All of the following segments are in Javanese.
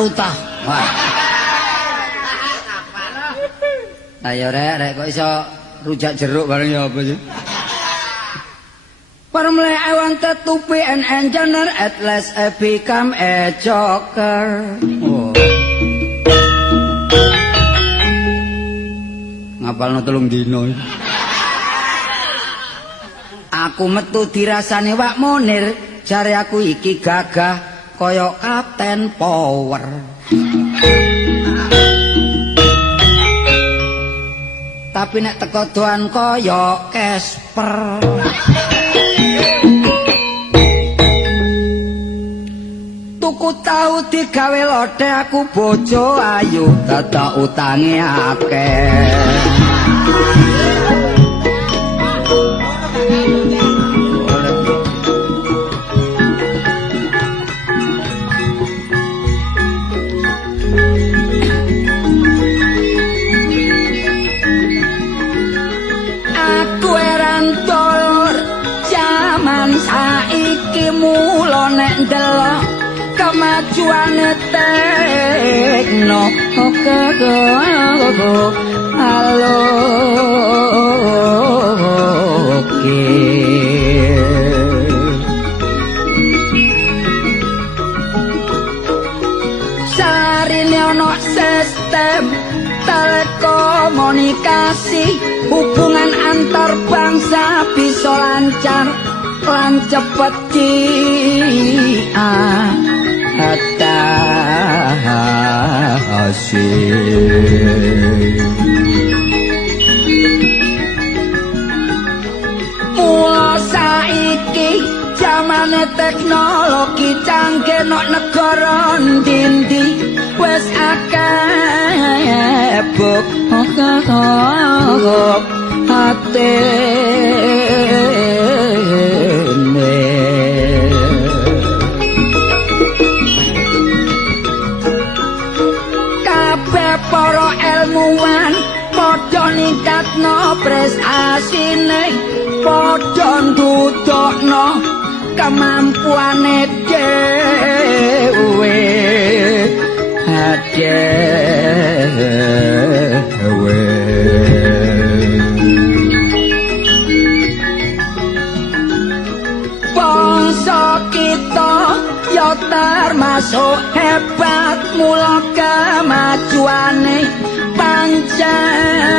marutah. Wah. Lah ya rek kok iso rujak jeruk bareng ya apa sih? Formally I wanted to be an engineer, at last I become a joker. Oh. Ngapalno 3 dino. Aku metu dirasani Wak Munir, jare aku iki gagah kaya Kapten Power. Tapi nek teko doan kaya Casper. Tuku tahu digawe lodhe aku bojo ayu, dadak utange akeh. Aku eran tolor jaman saiki mula nek ndelok kemajuane sarine ana sistem telekomunikasi, hubungan antar bangsa bisa lancar lan cepet mula saiki zamane teknologi canggih nok negara ndi-ndi wis akeh buk para ilmuwan padha ningkatno prestasine, padha ndudukno kemampuane dhewe bangsa kita ya termasuk hebat, mula kemajuane pancene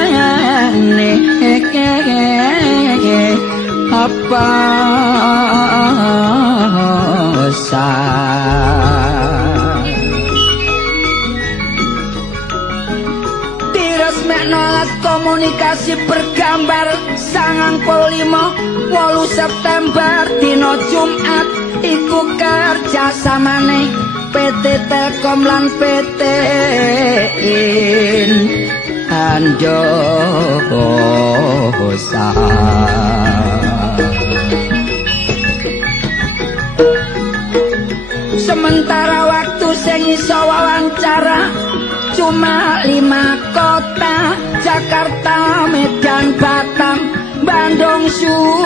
apa diresmekno alat komunikasi bergambar 95 September dina Jumat iku kerjasamane PT Telkom lan PT Indonesia. Sementara waktu sing iso wawancara cuma 5 kota, Jakarta, Medan, Batam, Bandung, Surabaya.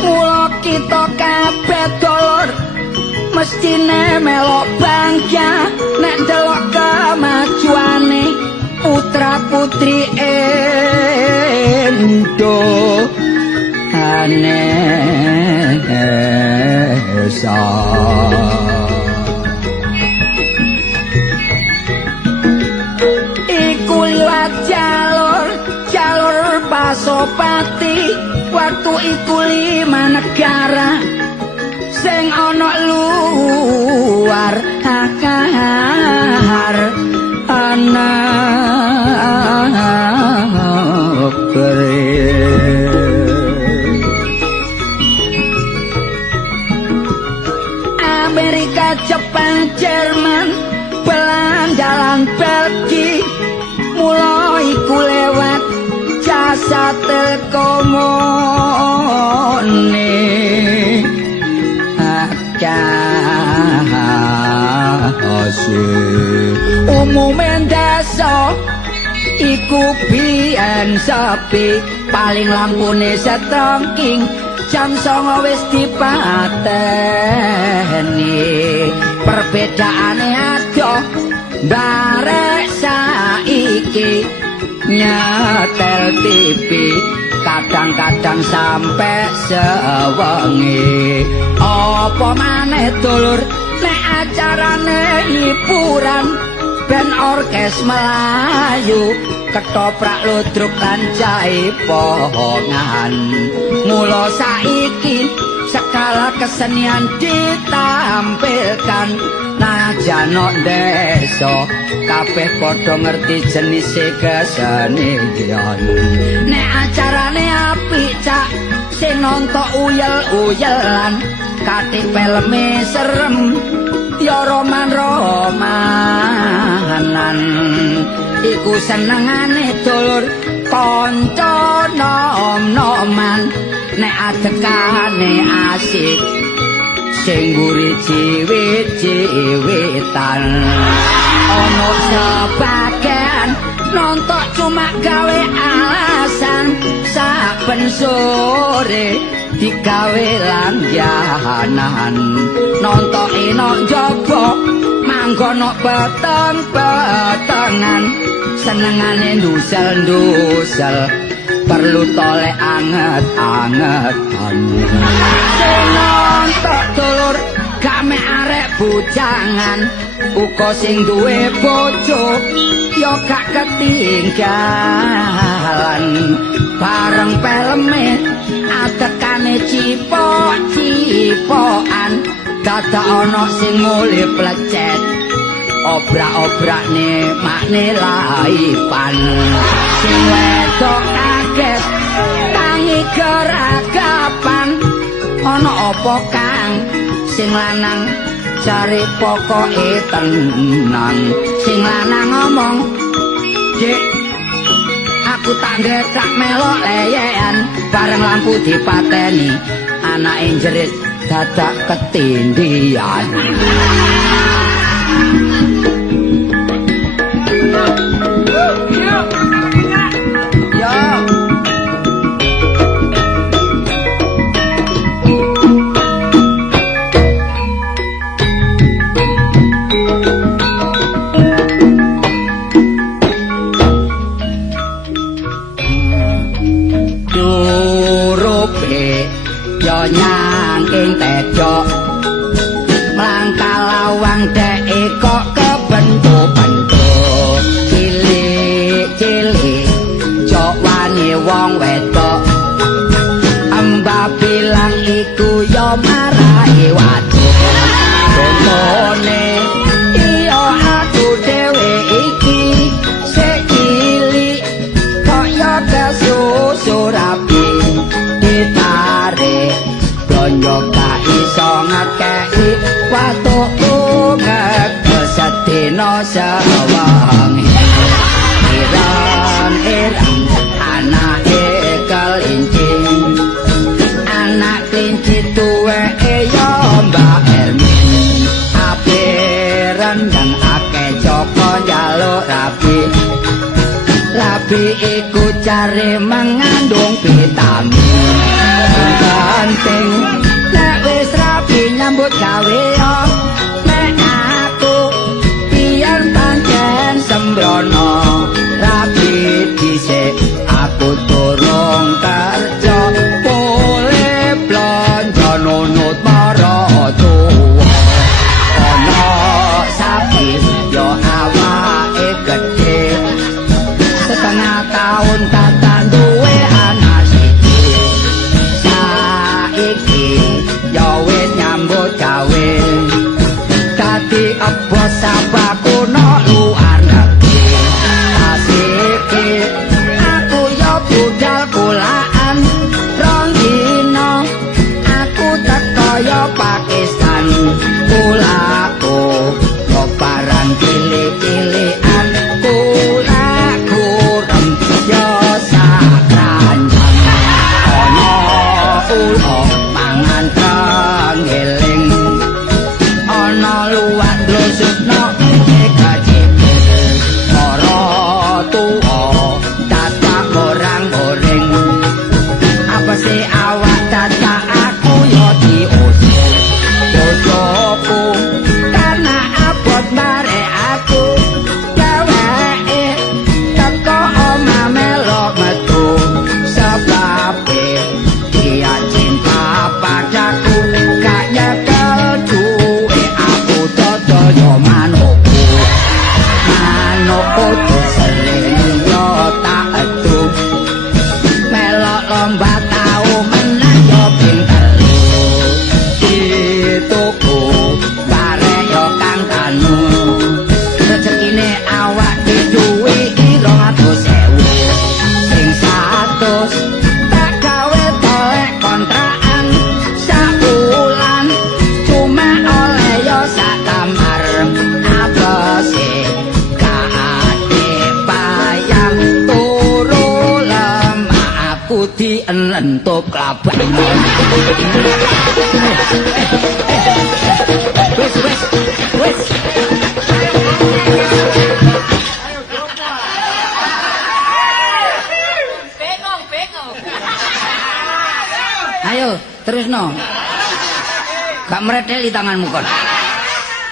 Mula kita kabeh dulur mestine melok bangga nek ndelok kemajuane putra putri Indonesia. Iku liwat jalur Pasopati, waktu iku 5 negara sing ana luar akar ana Amerika, Jepang, Jerman, Belanda lan Belgia, mula iku lewat jasa telekomunikasi umumnya iku biyen sepi paling lampune setrongking jam 09.00 wis dipateni perbedaane adoh barek saiki nyetel TV kadang-kadang sampai sewengi apa maneh dulur nek acarane hiburan ben orkes Melayu ketoprak ludruk lan jaipongan mula saiki skala kesenian ditampilkan najan desa kabeh padha ngerti jenise kesenian nek acarane apik cak sing nonton uyel-uyelan kathik filme serem ya roman-romanan iku senengane dulur kanca nom-noman nek adekane asik sing mburi ciwit-ciwitan ana sebagian nonton cuma gawe alasan saben sore digawe langganan nonton enak njaba manggono peteng-petengan senengane ndusel-ndusel perlu tolek anget-angetan sing nonton dulur gak mek arek bujangan uga sing duwe bojo ya gak ketinggalan bareng peleme adekane cipok-cipokan dadak ana sing mulih plecet obrak-obrakne makne laipan sing wedok kaget tangi geragapan ana apa kang sing lanang cari pokoke tenang sing lanang ngomong Dik aku tak ngetak melok leyean bareng lampu dipateni anake jerit dadak ketindian nyangking tedok mlangka lawang deke kok kebentuk-bentuk cilik-cilik jok wani wong wedok amba bilang iku yo marai waduk contone iyo aku dhewe iki sik cilik kok yo kesusu rapi ditarik blonjo gak iso ngekeki watukku ngekesedina sewangi irang-irang anake kelincing anak kelinci tuweke yo Mbak Ermin ape rendang ake joko njaluk rapi labi iku cari mengandung vitamin penting nek wis rapi nyambut gawe yo nek aku pian pancen sembrono rapi dhisik aku turung kerja boleh blonjo nunut para tuwa ana sapi yo awake gedhe setengah tahun tatan duwe anak siji saiki yo wis nyambut gawe dadi bos sabaku no luar negeri asike aku yo budal kulaan rong dino aku teko yo Gusti entup klabang. Wes. Bengong. Ayo, terusno. Gak mereteli tanganmu kon.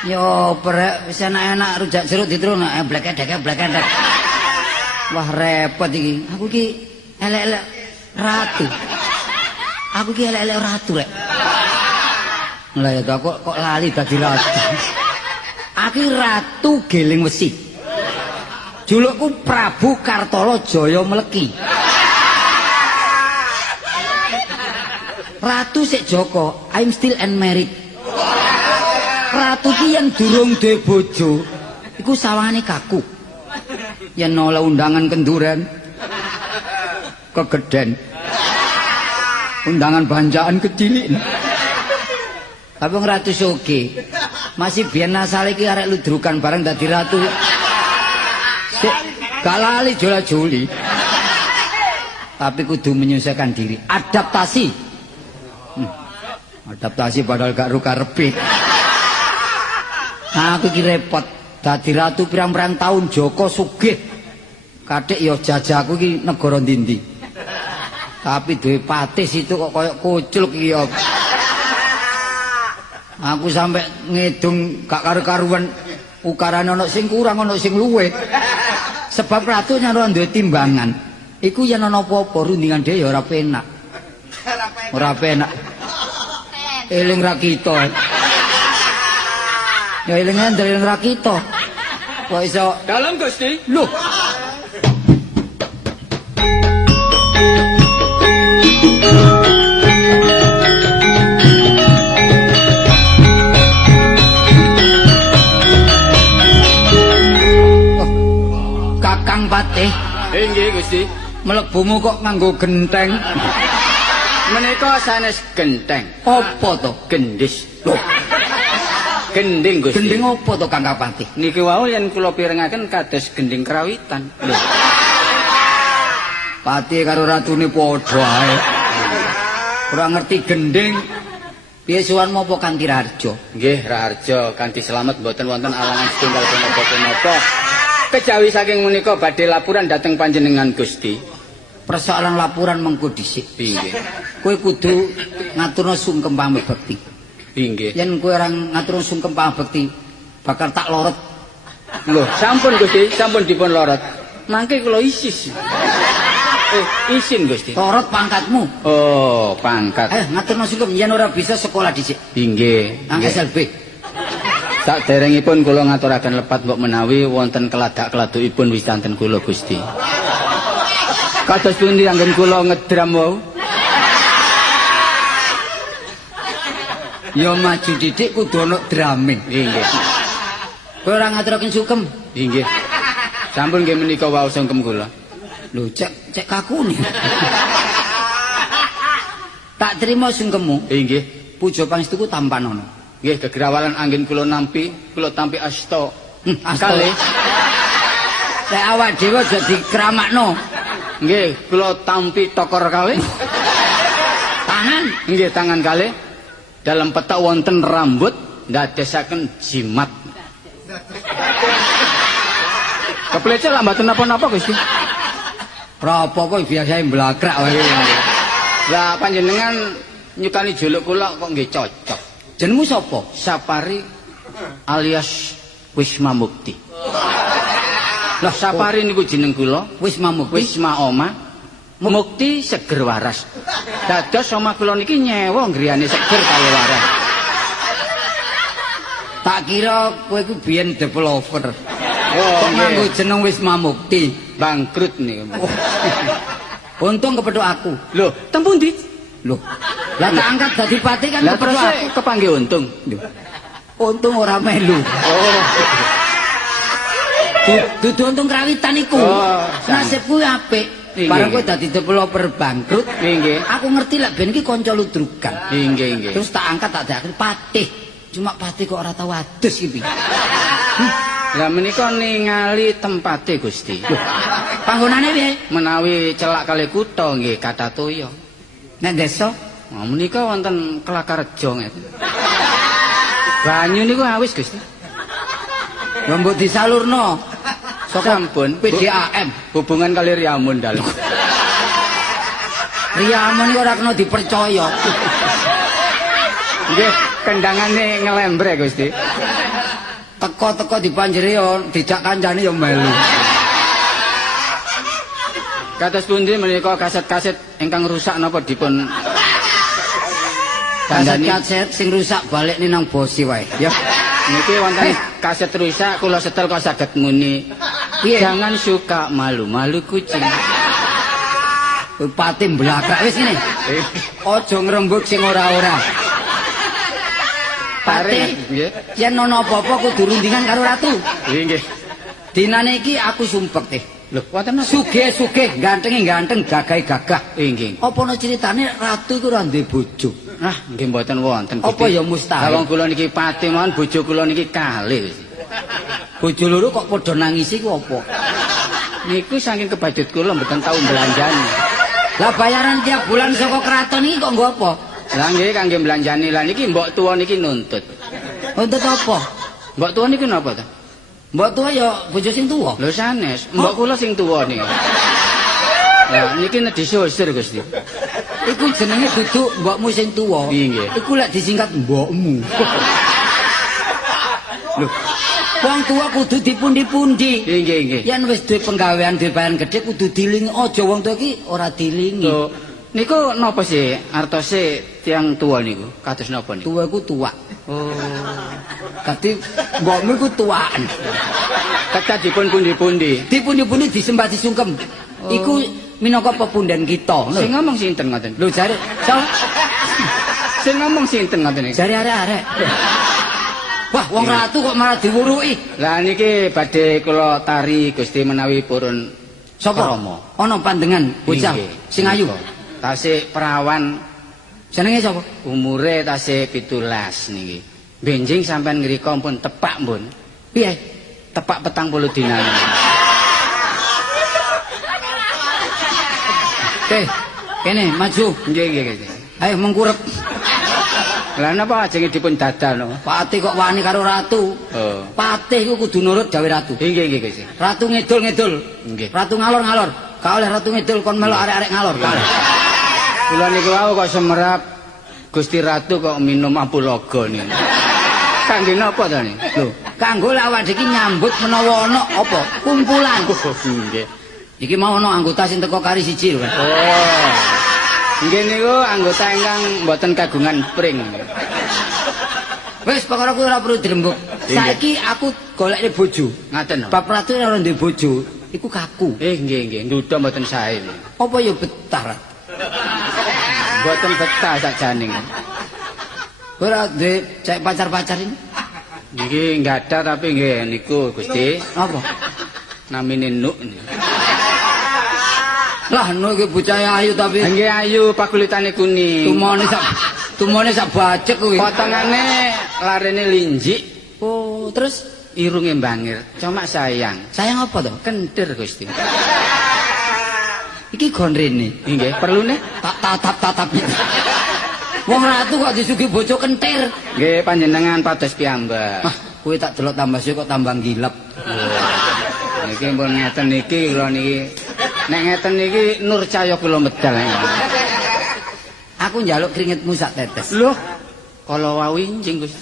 Yo, brek wis enak-enak rujak jeruk diterusno blek-edek. Wah, repot iki. Aku ki elek-elek ratu. Rek. Lah ya kok lali dadi ratu. Aku ratu geling wesi. Julukku Prabu Kartolo Jaya Meleki. Ratu sik Joko, I'm still unmarried. Ratu ki yang durung duwe bojo, iku sawangane kaku. Yen oleh undangan kenduren, kegeden. Undangan banjaan kecilik. Tapi Ratu Soge masih biyen asale iki arek ludrukan bareng dadi ratu. Sik gak lali jola-joli. Tapi kudu menyelesaikan diri, adaptasi. Adaptasi padahal gak rukarepe. Aku iki repot dadi ratu pirang-pirang tahun Joko sugih. Kadek ya jajaku iki negara ndi-ndi. Tapi duwe patis itu kok koyo kucluk iki ya. Aku sampe ngedung gak karu-karuan ukarane ana sing kurang ana sing luwih. Sebab ratu nyaro duwe timbangan. Iku yen ana apa-apa rundingan dhewe ya ora penak. Ora penak. Eling ra kita. Ya eling ra kita. Kok iso Dalam Gusti. Loh. Kakang Patih. Nggih Gusti. Mlebumu kok nganggo genteng. Menika sanes genteng. Apa to? Gendis. Loh, Gending Gusti. gending apa to Kang Kapati? Niki wau yen kula pirengaken kados gending krawitan. Lho. Pati karo ratune padha ae. Ora ngerti gending. Piye suwanmu apa Kanthi Raharja? Nggih, Raharja kanthi slamet mboten wonten alangan setunggal punapa-punapa. Kejawi saking menika badhe laporan dhateng panjenengan Gusti. Persoalan laporan mengko dhisik. Nggih. Kowe kudu ngaturna sungkem pambekti. Nggih. Yen kowe ora ngaturna sungkem pambekti, bakal tak lorot. Lho, sampun Gusti, sampun dipun lorot. Mangke kula isis. Isin Gusti. Lorot pangkatmu. Oh, pangkat. Ngaturna sungkem yen ora bisa sekolah dhisik. Nggih. Nang SLB. Saderengipun kula ngaturaken lepat mbok menawi wonten keladak-keladukipun wisanten kula Gusti. Kados pundi anggen kula ngedram wau? Ya maju didik kudu ana drame. Nggih. Kowe ora ngaturaken sungkem. Nggih. Sampun nggih menika wau sungkem kula. Lho cek kakune. Tak terima sungkemmu. Nggih. Puja pangestuku tampan ana. Nggih, gegrawalan anggen kula tampi asta. Asale. Lek awak dhewe aja dikramakno. Nggih, kula tampi tokor kalih. Tangan. Nggih, tangan kalih. Dalam petak wonten rambut ndadosaken jimat. Keplecet lah mboten napa-napa Gusti. Ora apa kok biasae mblakrak wae. Lah panjenengan nyukani juluk kula kok nggih cocok. Jenengmu sapa? Sapari alias Wisma Mukti. Lah Sapari niku jeneng kula, Wisma Mukti. Wisma Oma. Mukti seger waras. Dados omah kula niki nyewa griyane seger kali waras. Tak kira kowe iku biyen developer. Oh, Kok nganggo jeneng Wisma Mukti? Bangkrut niku. Untung kepethuk aku. Lho, teng pundi? Loh. Lah tak angkat dadi pati kan Lah kepethuk terus aku. kepanggih untung. Untung ora melu. Oh. Dudu untung krawitan iku. Oh, nasibku apik. Nggih. Bareng kowe dadi developer bangkrut. Nggih. Aku ngerti lek ben iki kanca ludrukan. Nggih. Terus tak angkat tak dakake patih. Cuma patih kok ora tau adus iki. Lah menika ningali tempate Gusti. Panggonane piye? Menawi celak kali kutha nggih kathah toya. Nek desa Nah, menika wonten Kelakarjo ngeten. Banyu niku awis Gusti. ya mbok disalurno saka Sampun PDAM. hubungan kali Riyamun dalem. Riyamun ora kena dipercaya. Nggih, kendangane ngelembre Gusti. Teko-teko dipanjeri yo dijak kancane yo melu. Kados pundi menika kaset-kaset ingkang rusak napa dipun Kaset-kaset sing rusak balik nih nang bosi wae. ya. Niki wonten kaset rusak kula setel kok saged muni. Piye? Jangan suka malu-malu kucing. Pati blakak wis ngene. Aja ngrembug sing ora-ora. Pati Nggih. yen ana apa-apa kudu rundingan karo ratu. Nggih nggih. Dinane iki aku sumpek teh. Lho, wonten napa? Sugih-sugih, gantenge ganteng, gagah-gagah. Nggih. Apa ana critane ratu iku ora duwe bojo? Ah, nggih mboten wonten. Apa ya mustahil? Wong kula niki pati mawon bojo kula niki kalih. Bojo loro kok padha nangisi ku apa? Niku saking kebajut kula mboten tau belanjani. Lah bayaran tiap bulan saka keraton iki kok nggo apa? Lah nggih kangge belanjani lah niki mbok tuwa niki nuntut. Untuk apa? Mbok tuwa niku napa ta? Mbok tuwa ya bojo sing tuwa. Lho sanes, mbok kula sing tuwa niku. Lah niki nedhi sosir Gusti. Iku jenenge duduk mbokmu sing tuwa. Nggih. Iku lek disingkat mbokmu. Lho, wong tuwa kudu dipundi-pundi. Nggih nggih. Yen wis duwe penggawean duwe bayan gedhe kudu dilingi. Aja wong tuwa iki ora dilingi. Lho, niku napa sih artose tiang tua niku? Kados napa niku? Tuwa iku tuwa. Oh. Dadi mbokmu iku tuwaan. Kedah dipun pundi-pundi. Dipundi-pundi disembah disungkem. Iku minangka pepundhen kita. Sing ngomong sinten ngoten? Lho jare Sing ngomong sinten ngoten niku? jare arek-arek. Wah, wong ratu kok malah diwuruki. Lah niki badhe kula tari Gusti menawi purun Sapa? krama. Ana pandengan bocah Nggih. sing ayu. Tasih perawan Jenenge sapa? umure tasih 17 niki. Benjing sampean ngrika pun tepak pun. Piye? Tepak 40 dinan. Kene maju. Nggih nggih nggih. Ayo mengkurep. Lah napa ajenge dipun dadal no? Patih kok wani karo ratu. Oh. Patih iku kudu nurut gawe ratu. Nggih nggih Gusti. Ratu ngidul-ngidul. Nggih. Ratu ngalor-ngalor. Ka oleh ratu ngidul kon melok arek-arek ngalor. Ka oleh. Kula niku wau kok semerap Gusti Ratu kok minum ampulaga niku. Kangge napa to niku? Lho, kanggo lek awake iki nyambut menawa ana apa? Kumpulan. Nggih. Iki mau ana anggota sing teko kari siji lho. Oh. Nggih niku anggota ingkang mboten kagungan pring. Wis perkara kuwi ora perlu dirembug. Saiki aku golekne bojo. Ngaten. Bab ratu ora ndek bojo, iku kaku. Nggih nggih, ndudha mboten sae. Apa ya betah? Mboten betah sakjane. Ora ndek cek pacar-pacar ini. Nggih nggada tapi nggih niku Gusti. Apa? Namine Nuk. Lah no iki bocah ayu tapi Nggih ayu pakulitane kuning. tumone sak bacek kuwi. Potongane larene linjik, Oh, terus irunge bangir. Cuma sayang. sayang apa to? Kentir Gusti. Iki gondrene. Nggih, perlune? Tak tatap-tatap. Wong ratu kok disugi bojo kentir. Nggih panjenengan pados piyambak. Ah, kowe tak delok tambah suwe kok tambah gilap. Niki pun ngeten niki kula niki. Nek ngeten niki nur cahya kula medal. Aku njaluk keringetmu sak tetes. Loh, kala wau injing Gus.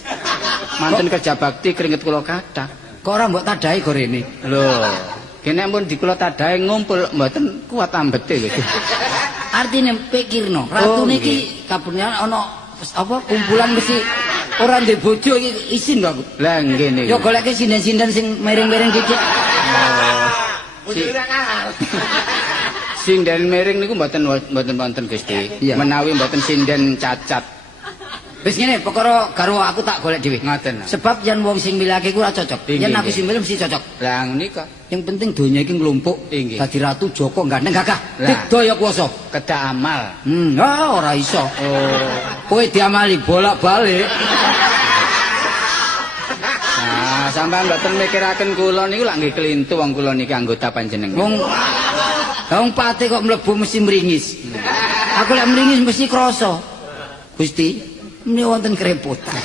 Manten kerja bakti keringet kula kathah. Kok ora mbok tadahi gorene? Lho, kene pun di kula tadahe ngumpul mboten kuat ambete Gus. Artine pikirno, ratu niki kabunyan ana apa kumpulan mesti ora ndek bojo iki isin kok aku. Lah nggih niku. Yo goleke sinden-sinden sing miring-miring dikit. Sinden miring niku mboten wonten Gusti. Iya. Menawi mboten sinden cacat. Wis ngene, perkara karo aku tak golek dhewe. Ngoten. Sebab yen wong sing milihake ku ora cocok. Yen aku sing milih mesti cocok. Lah nika Yang penting donya iki nglumpuk. Inggih. Dadi ratu Joko ganteng gagah. Lah. Didaya kuwasa. kedah amal. Ora iso. Oh. Kowe diamali bolak-balik. Nah, sampean mboten mikiraken kula niku lak nggih kelintu wong kula niki anggota panjenengan. Wong pate kok mlebu mesti mringis. Aku lek mringis mesti krasa. Gusti, meni wonten kerepotan.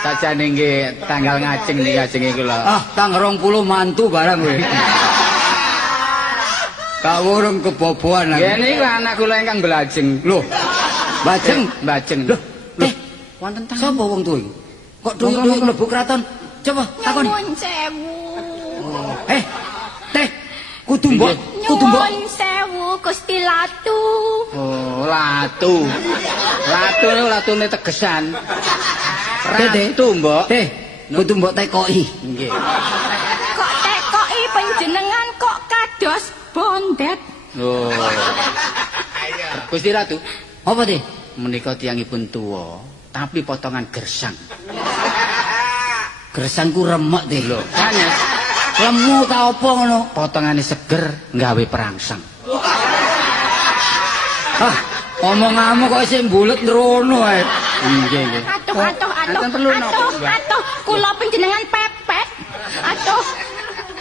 Sajane nggih tanggal ngajeng niki ajenge kula. Ah, tanggal 20 mantu barang kowe. Kawurung keboboan. Nggih niku anak kula ingkang blajeng. Lho. Bajeng, Bajeng. Loh, Wonten tamu. sapa wong tuwa iki? Kok duwe mlebu kraton? Coba takon. Nyuwun sewu. Teh, kudu mbok, Nyuwun sewu Gusti Latu. Oh, latu. Latu niku latune tegesan. Teh, Ratu, Mbok. Teh, kudu mbok tekoki. Nggih. Kok tekoki panjenengan kok kados bondet. Oh. Gusti Ratu, Apa teh? menika tiyangipun tuwa, tapi potongan gersang. Gersangku remek teh. Lho, sanes Lemu ta apa ngono? potongane seger nggawe perangsang. Ah, omonganmu kok isih mbulet nrono ae. Nggih, nggih. Anten perlu napa, Mbak? Atuh, kula panjenengan pepet. Atuh,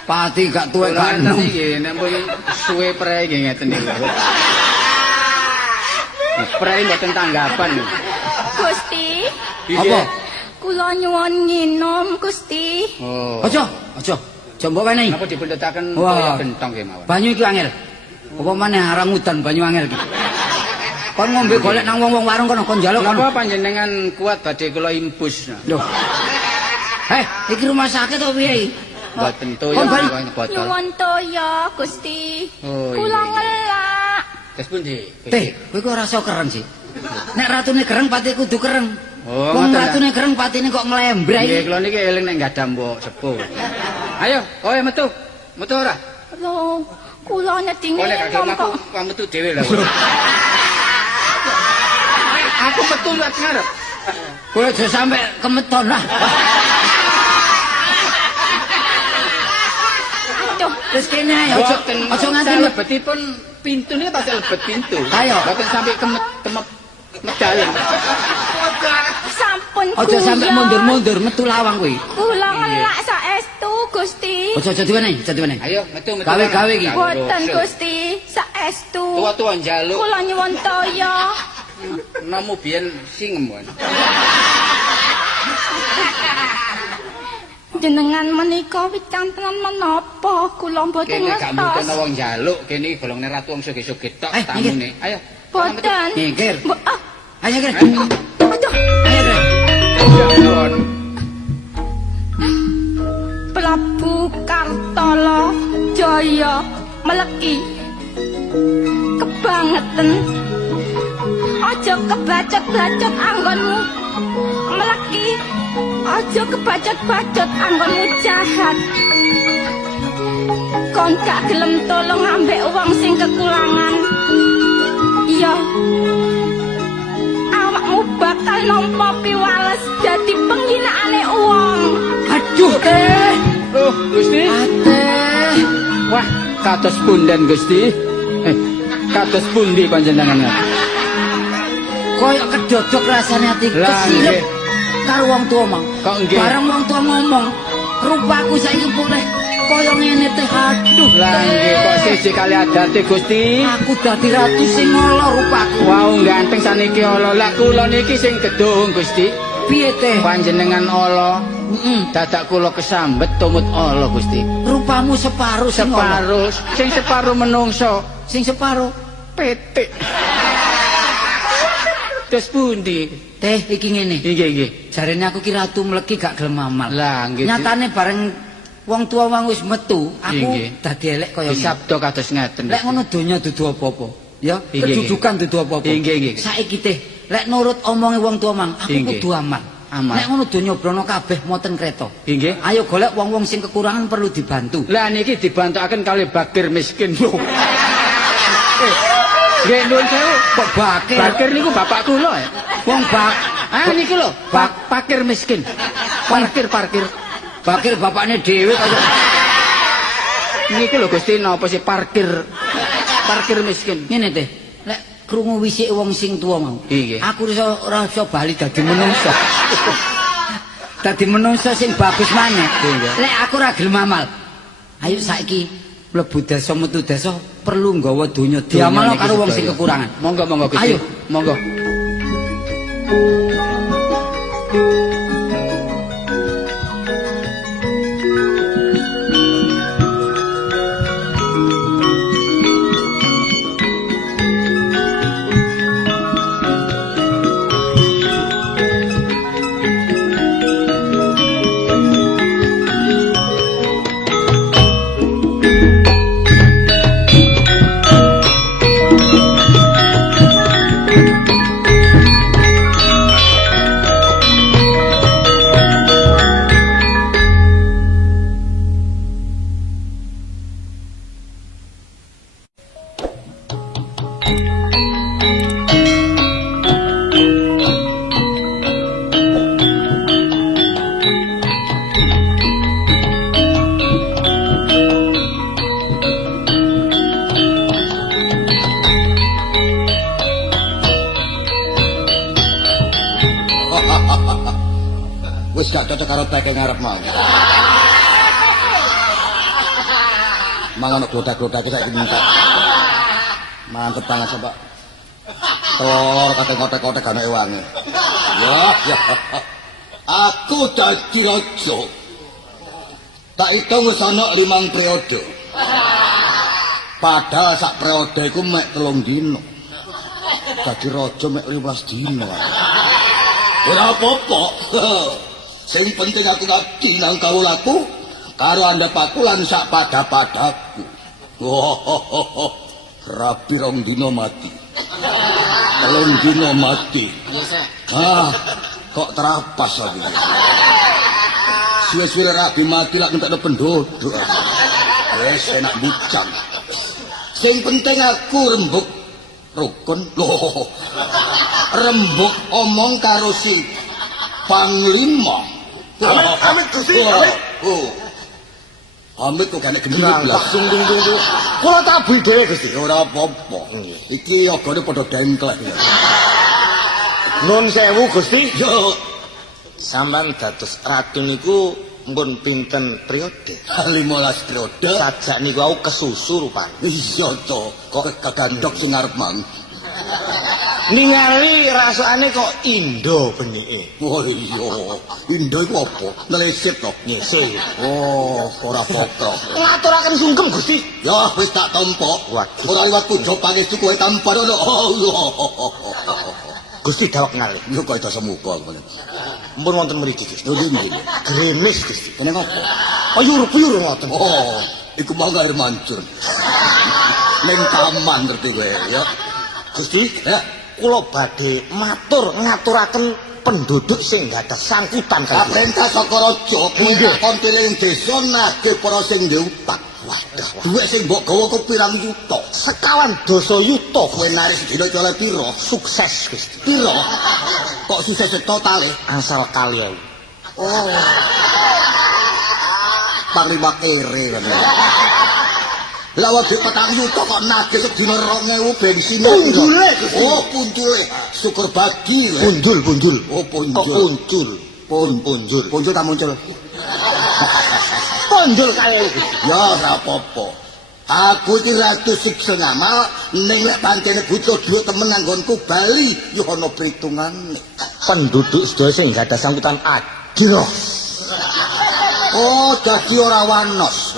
Pati gak tuwek Kula gak enom. nggih, nempun suwe prei nggih ngeten niku. Prei mboten tanggapan. Gusti. Apa? Kula nyuwun nginum, Gusti. Oh. Aja, aja. Coba wenehi. Napa dipundhetaken Wah. kaya gentong nggih mawon. Banyu iki angel. Apa maneh arang udan banyu angel iki. Kon ngombe golek nang wong-wong warung kono kon njaluk kono. Napa panjenengan kuat badhe kula imbus? Lho. Iki rumah sakit apa piye iki? Mboten toya Kon bali. kaya botol. Nyuwun toya, Gusti. Oh, Kula iya. ngelak. Terus pundi? Teh, kowe kok ora iso kereng sih. Nek ratune kereng pati kudu kereng. Oh, Wong ngoten, ratune kereng patine kok nglembray. Nggih, kula niki eling nek gadah mbok sepuh. Ayo, kowe metu. Metu ora? Lho, kula nyedhi Kowe nek gak nginum aku kok. metu dhewe lah. Aku metu lewat ngarep. Kowe aja sampe kemeton lah. Aduh, Terus kene ae aja aja nganti lebetipun pintu niki tasih lebet pintu. Ayo. Mboten sampe kemep medalen. sampun aja sampe guyon. mundur-mundur metu lawang kowe. Kula ngelak saestu, Gusti. Aja diwenehi, aja diwenehi. Ayo, metu metu. Gawe-gawe iki. Boten, Gusti, saestu. Tua-tua njaluk. Kula nyuwun toya. Namu biyen singem wae. Jenengan menika wicantenan menapa? Kula mboten Kene gak mungkin ngertos. wong njaluk, kene iki golongne ratu wong sugih-sugih tok Eh, tamune. Ayo. Boten. Nyingkir. Ah, Ayo kene. aduh. Ayo kene. Nuwun. Prabu Kartala Jaya meleki kebangetan aja kebacot-bacot anggonmu meleki aja kebacot-bacot anggonmu jahat kon gak gelem tolong ambek wong sing kekurangan iya awakmu bakal nampa piwales dadi penghinaane wong. Aduh, Teh. Oh, Gusti. Teh. Wah, kados punden Gusti. Kados pundi panjenengan? Koyok kedodok rasane ati Lah, kesilep nggih. karo wong tuwa mang. Kok nggih? Bareng wong tuwa ngomong, rupaku saiki pulih kaya ngene Teh. Aduh, Lah nggih kok siji kali adate Gusti. aku dadi ratu sing ngolo rupaku. Wau ganteng saniki ala. Lah kula niki sing gedung Gusti. Piye Teh? Panjenengan ala. Dadak kula kesambet tumut ala Gusti. Rupamu separuh sing ngolo. Sing separuh menungso. Sing separuh. Petik. Terus pundi? Teh, iki ngene. Nggih, nggih. Jarene aku ki ratu mleki gak gelem amal. Lah nggih. Nyatane bareng wong tuwa wang wis metu, aku Nggih. dadi elek kaya ngene. Disabda kados ngeten. Lek ngono donya dudu apa-apa. Ya, Nggih, kedudukan dudu apa-apa. Nggih, nggih. Saiki Teh, lek nurut omonge wong tuwa mang, aku Nggih. kudu amal. Amal. Lek ngono donya brono kabeh moten kreta. Nggih. Ayo golek wong-wong sing kekurangan perlu dibantu. Lah niki dibantukaken kali bakir miskin. Nggih, nuwun sewu. Kok bakir? Bakir niku bapak kula ya. Wong bak Ah niki lho, pakir miskin. Parkir. bakir bapakne dhewe kaya Niki lho Gusti napa sih parkir miskin. ngene Teh. Lek krungu wisik wong sing tuwa mau. Nggih. Aku ora iso bali dadi menungsa. dadi menungso sing bagus maneh. Iya. Lek aku ora gelem amal. Ayo saiki mlebu desa metu desa perlu nggawa donya diamalno karo wong sing kekurangan. Monggo monggo Gusti. Ayo. Monggo. Wis gak cocok karo teke ngarep mau. Mangan glodak-glodak saiki minta. Mantep banget coba. Telur kate kotek-kotek gane wangi. Ya. Aku dadi raja. Tak hitung wis ana 5 periode. Padahal sak periode iku mek 3 dino. Dadi raja mek 15 dino. Ora apa-apa. Sing penting aku ngabdi nang kawulaku karo andhapaku lan sak pada-padaku. Rapi 2 dina mati. 3 dina mati. Kok terapas lagi. Suwe-suwe rabi mati lak entekno penduduk. Wes enak bucang. Sing penting aku rembug rukun. Loh. Rembug omong karo si Panglima. Amit Gusti, amit. Amit kok gane gendeng lah. Tunggu. Kula tabuhi dhewe Gusti. Ora apa-apa. Iki agane padha dengklek. Nun sewu Gusti. Yo, Sampeyan dados ratu niku mpun pinten periode? 15 periode. Sajak niku aku kesusu rupane. Iya to, kok kagandok sing arep mang. Ningali rasane kok Indo benike. Oh iya, Indo iku apa? Nelesit to. Ngese. Oh, ora apa-apa. Ngaturaken sungkem Gusti. Ya wis tak tampa. Waduh. Ora liwat pujo pangestu kowe tampa ngono. Gusti dawek ngalih. Yo kok iso muga ngene. Mpun wonten mriki Gusti. Yo ndi? Gremis Gusti. Kene ngopo? Payur-payur ngoten. Oh, iku mau air mancur. Ning taman ngerti kowe ya. Gusti, kula badhe matur ngaturaken penduduk sing gadah sangkutan kaliyan. Perintah saka raja kuwi kon tiling desa nagih para sing duwe utang. Wadah, Duit sing mbok gawa ku pirang yuta. 51 yuta Kowe narik sedina oleh pira? sukses Gusti. Pira? Kok sukses totale? Asal kalian. Oh. Panglima kere kan. Lah wae 4 yuta kok nagih sedina 2000 bensin. Punjule, Gusti. Oh, punjule. Syukur bagi. Punjul. Oh, punjul. Kok punjul? Punjul. Punjul tak muncul. Punjul kalian. Ya ora apa-apa. Aku iki ratu siksa ngamal ning lek pancene butuh dhuwit temen anggonku bali ya ana perhitungane. Penduduk sedaya sing gadah sangkutan adil. Oh, dadi ora wanos.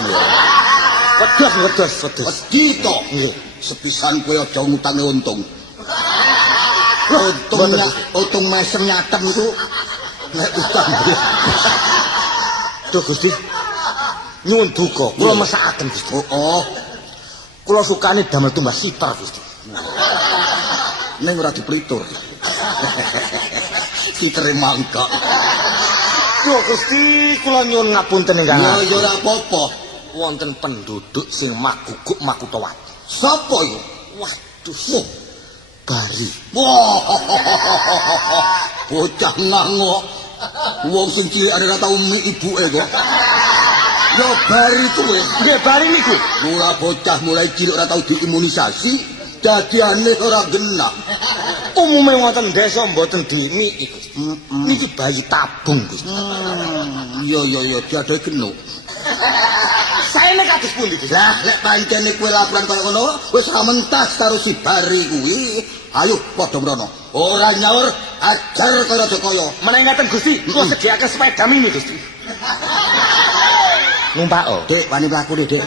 Wedhus. Wedi to. Nggih. Sepisan kowe aja ngutangi untung. Untung mesem nyatem iku nek utang. Duh Gusti. Nyuwun duka, kula mesakaken Gusti. Oh, Kula sukane damel tumbas sitar Gusti. ning ora diplitur. Diterima engkok. Duh Gusti, kula nyuwun ngapunten ingkang Ya agung. ora apa-apa. Wonten penduduk sing maguguk makutawati. Sapa iku? Waduh, Bari. Wah. Bocah ngangok. Wong sing cilik ora tau mi ibuke kok. Ya bari kuwe. Nggih, Bari niku. Mula bocah mulai cilik ora tau diimunisasi, kedadiane ora genah. Umume wonten desa mboten dimiki Gusti. Niki bayi tabung Gusti. Iya diadoi genuk. Saene kados pundi Gusti? Lah lek pancene kowe laporan kaya ngono wis ra mentas karo si Bari kuwi. Ayo padha mrono. Ora nyaur ajar karo Jokaya. Menawi ngaten Gusti, kula sediaken sepeda mini Gusti. Numpak oh. Dek, wani mlaku Dek.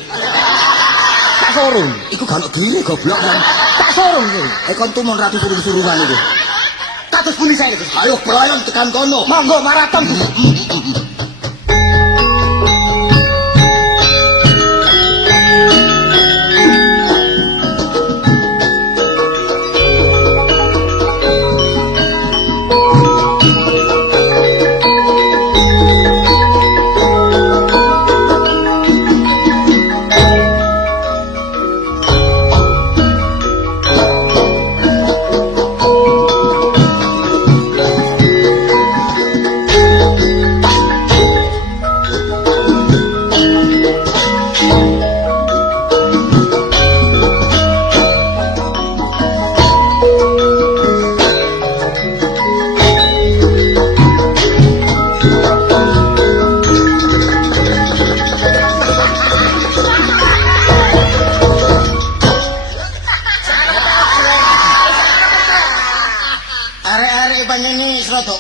Tak sorong. Iku gak ono gire goblok kan. Tak sorong iki. Kon tumun ratu suruh-suruhan iki. Kados pundi saene Gusti? Ayo pelayan tekan kono. Monggo maraton Gusti.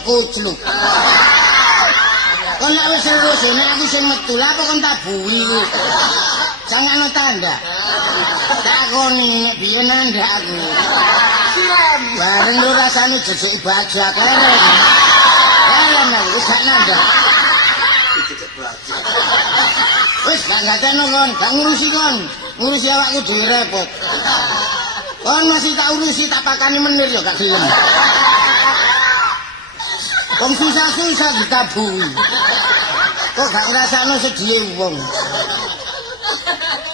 Kucluk. Kon nek wis lurus nek aku sing metu lha apa kon tak buwi. Jangan ono tanda. Takoni nek biyen nanda aku. Bareng lu rasane jejek bajak leren. Leren aku wis gak nanda. Wis gak ngateno kon, gak ngurusi kon. Ngurusi awakku dhewe repot. Kon masih tak urusi tak pakani menir yo gak gelem. Wong susah-susah ditabuhi. Kok gak ngrasakno sedhihe wong.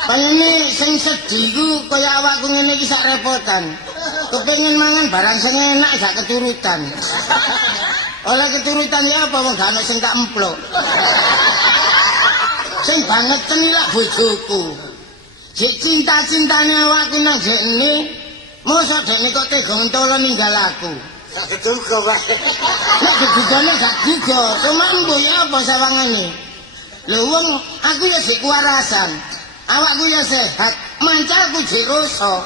Panene sing sedih ku kaya awakku ngene iki sak repotan. Kepengin mangan barang sing enak gak keturutan. Oleh keturutan ya apa wong gak ono sing tak emplok. Sing bangeten iki lak bojoku. Jek cinta-cintane awakku nang jekne, mosok dekne kok tega mentolo ninggal aku. Keduga Pak. Nek kedugane gak juga, kemampu ya apa sawangane. Lho wong aku ya sik kuwarasan. Awakku ya sehat, mancaku jek rasa.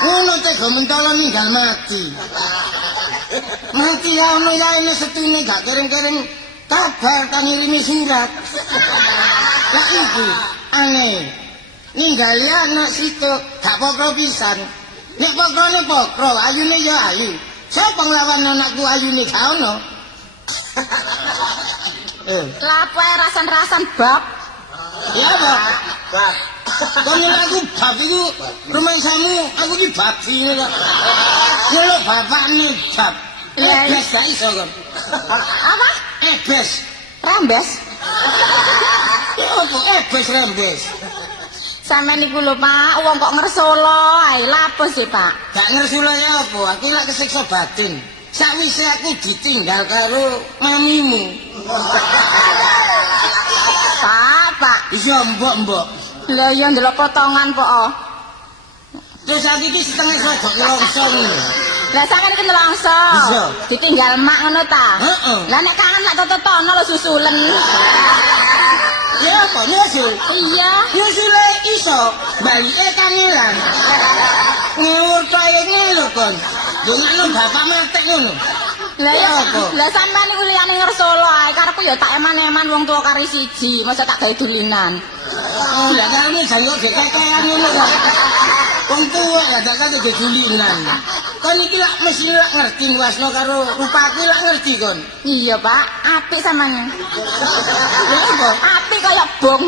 Ngono tega mentolo ninggal mati. Mati ya ono ya ini setune gak kirim-kirim kabar tak ngirimi surat. Lah iku aneh. Ninggali anak situ gak pokro pisan. Nek pokrone pokro, ayune ya ayu. Sapa nglawan anakku ayune gak ono? Lapo rasan-rasan bab. Ya, Bab. Kon aku bab iku rumangsamu, aku iki babi ngono. Lho bapakne bab. Ebes gak iso kon. Apa? Ebes. Rembes. Ya apa ebes rembes? Sampeyan niku lho Pak, wong kok ngersolo ae lapo sih Pak? Gak ngersula ya apa, aku lak kesiksa batin. Sakwise aku ditinggal karo mamimu. Pak. Iya mbok. Lah ya ndelok potongan po. Terus aku iki setengah sodok longso ngono. Lah sampeyan iki nelongso. Iya. Ditinggal mak ngono ta? Heeh. Lah nek kangen lak totono lho susulen. Ya apa nyusul? Iya. Nyusule iso, balike kangelan. Ngurtae ngono kon. Dongakno bapak metek ngono. Lah ya apa? Lah sampean niku liyane ngersolo ae karepku ya tak eman-eman wong tuwa kari siji, masa tak gawe dulinan. Oh, lah karene jangkok gekekean ngono kok. Wong tuwa ya gak kate dulinan. Kon iki lak mesti lak ngerti wasno karo rupaku lak ngerti kon. Iya, Pak. Apik sampean. Lha apa? Apik kaya bong.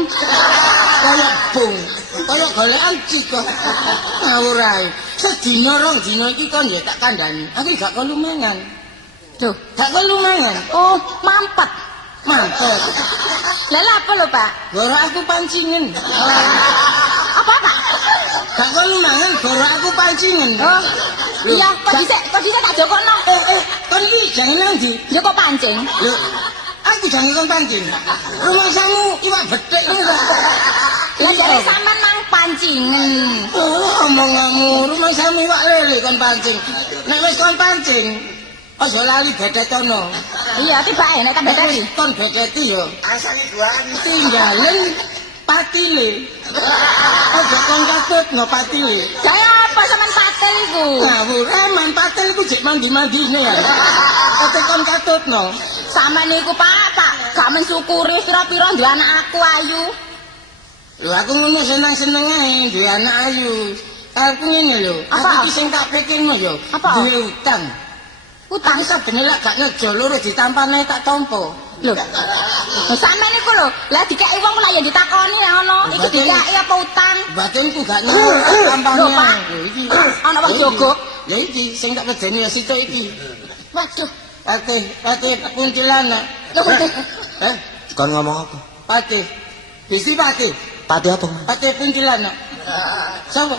Kaya bung. Kaya golekan ciko. Ngawur ae. Sedina rong dina iki kon ya tak kandhani. Aku gak kon lumengan. Duh, Gak kon lumengan. oh, mampet. Mantep. Lah lha apa lho, Pak? Goro aku pancingen. Apa, Pak? Gak kon lumengan, goro aku pancingen. Oh. Iya, kok dhisik tak jokono. Kon iki jangan nang ndi? Ya kok pancing? Lho, aku jangan kon pancing. Rumah samu iwak betek ngono ta. Lah jare sampean nang pancingen. Oh, omonganmu rumah sami wak lele kon pancing. Nek wis kon pancing, aja lali bedet-ono. Iya, tibake nek tak beteti. Kon bedeti yo. Asale duan. Tinggalin patile. Aja kon katutno patile. Jaya apa sampean patel iku? Ngawur aman patil iku jek mandi-mandine ya. Kate kon katutno. Sampean niku Pak, gak mensyukuri pira-pira duwe anak aku ayu. Lho aku ngono seneng-seneng ae duwe anak ayu. Aku ngene lho, Apa? aku iki sing tak pikirno yo, Apa? duwe utang. Utang Sabene lak gak ngejo loro ditampane tak tampa. lho. Sampean niku lho, lah dikeki wong lah ya ditakoni ya ngono. Iki dikeki apa utang? Batinku gak ngejo tampane. Lho, Pak. Lho iki. Ana wong jogok. Ya iki sing tak kedeni ya sitok iki. Waduh. Patih kuntilanak. Eh, Kon ngomong apa? patih. Bisi patih. Pati apa? Patih kuntilanak. Sapa?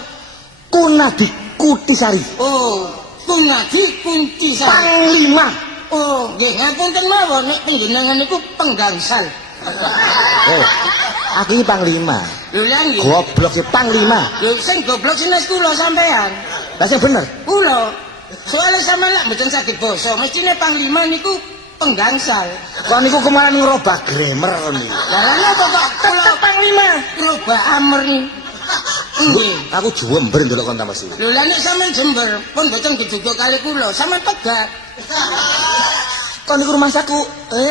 Kunadi Kutisari. Oh, Kunadi Kunti Sari. Panglima. Oh, nggih ngapunten mawon nek panjenengan niku penggangsal. Oh, aku iki panglima. Lho lha nggih. Goblok iki panglima. Lho sing goblok sines kula sampean. Lah sing bener. Kula. Soale sampean lak mboten saged basa, mestine panglima niku penggangsal. Kon niku kemarin ngerobah grammar kon iki. Lah napa kok kula panglima rubah amer ni. Nggih. Aku Jember ndelok kon tambah sih. Lho lha nek sampean Jember pun mboten diduga kali kula, sampean Tegal. Kon niku rumah saku,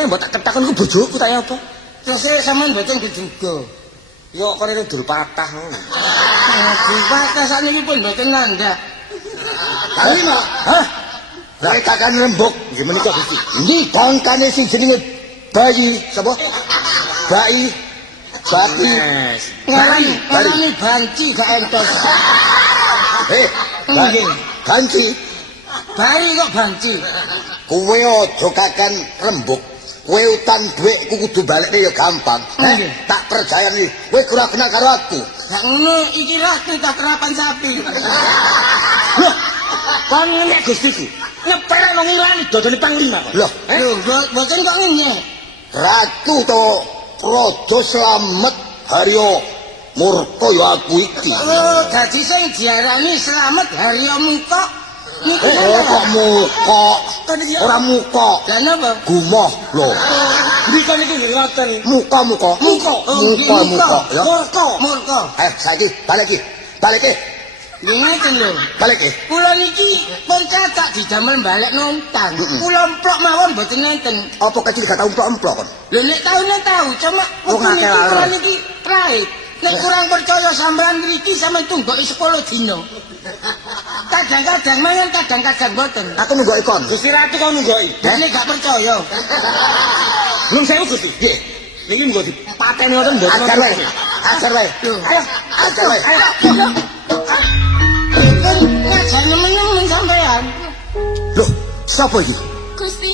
mbok tak ketakon ku bojoku tak apa? Terus sampean mboten diduga. Yo kon ini dul patah ngono. Dipatah sakniki pun mboten nandak. Panglima, Hah? kowe kakan rembug Nggih menika Gusti. iki tongkane sing jenenge bayi sapa? Bayi Yes. Ngarani banci gak entos. Nggih. Ganti Bari kok banci. kowe aja kakan rembug. Kowe utang dhuwitku kudu balekne ya gampang. Nggih. Tak percayani kowe ora kenal karo aku. Gak ngono iki ratu tak terapan sapi. Loh, kon ngene Gusti ku. Ngepel nang ngilani dodone panglima kok. Loh, Lho, boten kok ngene. ratu to Raja Slamet Haryo murka ya aku iki. Oh, dadi sing diarani Slamet Haryo Muka. Niku Oh, kok muka? Ora muka. Lah napa? Gumoh lho. Mriko niku nggih ngoten. Muka. Muka. Muka ya. Murka. Saiki balik iki. Balik iki. Nggih ngeten lho. Balik iki. Kula niki pun cacak didamel balik nontang. Kula emplok mawon mboten ngenten. Apa kecil gak tau emplok-emplok kon? Lho nek taune tahu, cuma Wong waktu akeh niki laler. kula niki pride. Nek kurang percaya sampean mriki sampean tunggoki 10 dina. Kadang-kadang mangan, kadang-kadang mboten. Aku nunggu ikon. Gusti Ratu kok nunggoki. Dene gak percaya. Belum sewu Gusti. Nggih. Niki munggo dipateni ngoten mboten. Ajar wae. Ajar wae. Lho, Ayo, ajar wae. kan ngajak nemen-nemen sampean. Loh, sapa iki? Gusti,